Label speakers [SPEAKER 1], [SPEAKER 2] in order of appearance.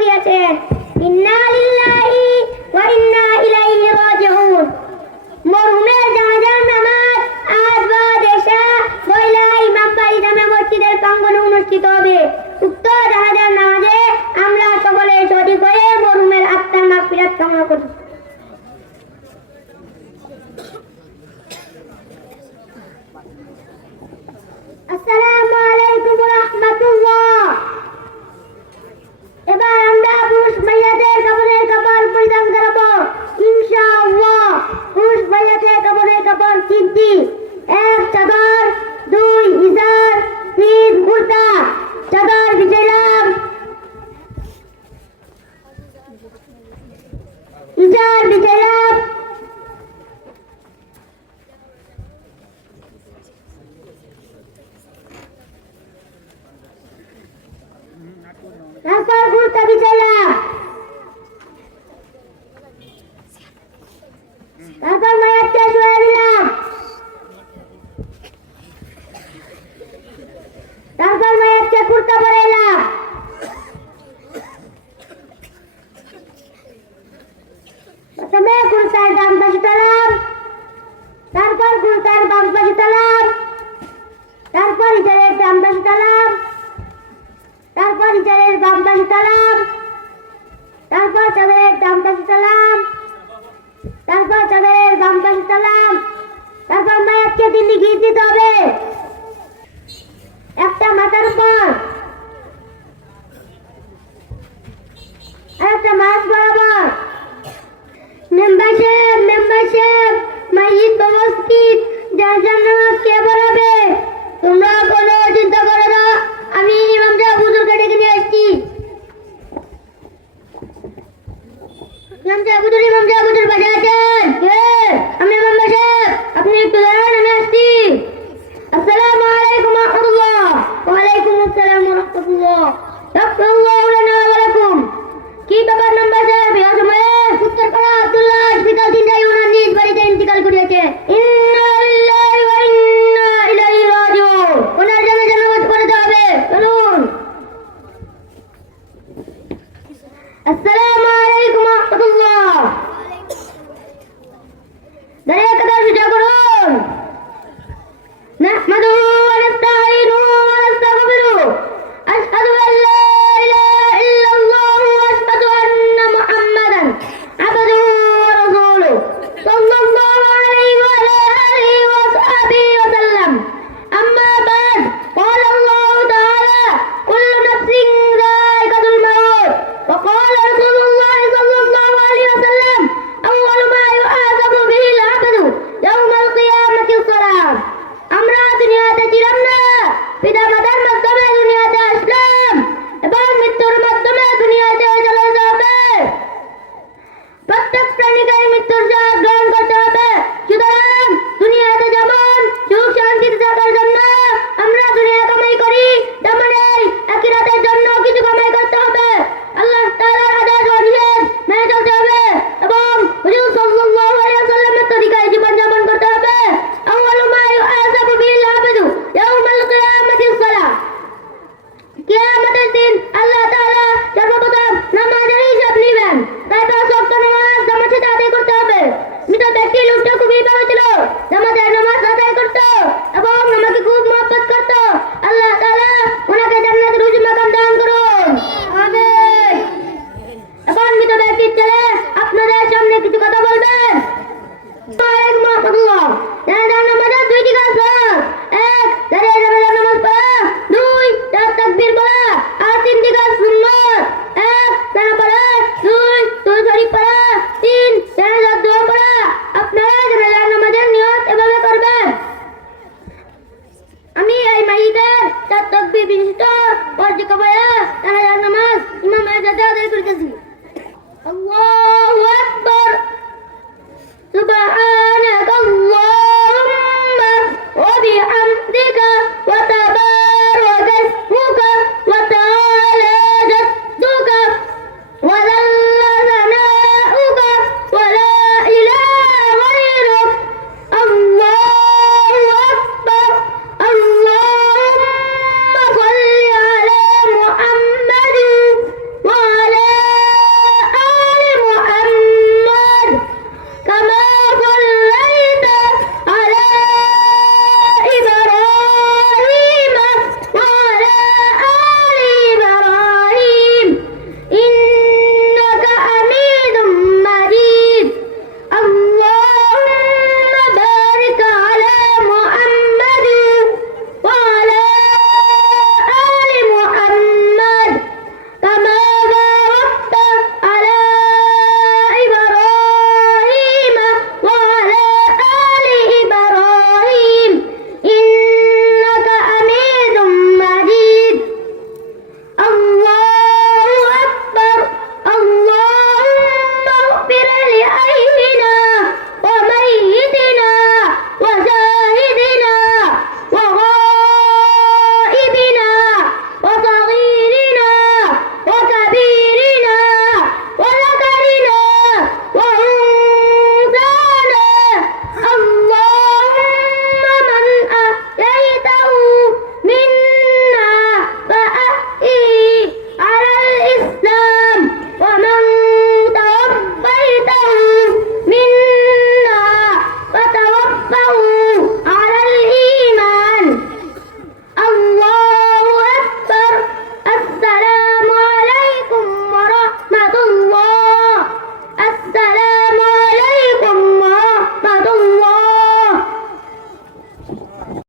[SPEAKER 1] করিয়াছেন। ইন্না রিজালের বাম পাশে চালাম। তারপর চাঁদের ডান পাশে চালাম। তারপর চাঁদের বাম পাশে চালাম। তারপর মায়েরকে তিনি গিয়ে দিতে হবে। একটা দাঁড়ান আমি আসছি আসসালামু আলাইকুম রহমতুল্লাহ ওয়ালাইকুম আসসালাম রহমতুল্লাহ করে কাজ আল্লাহু আকবার। সুবহান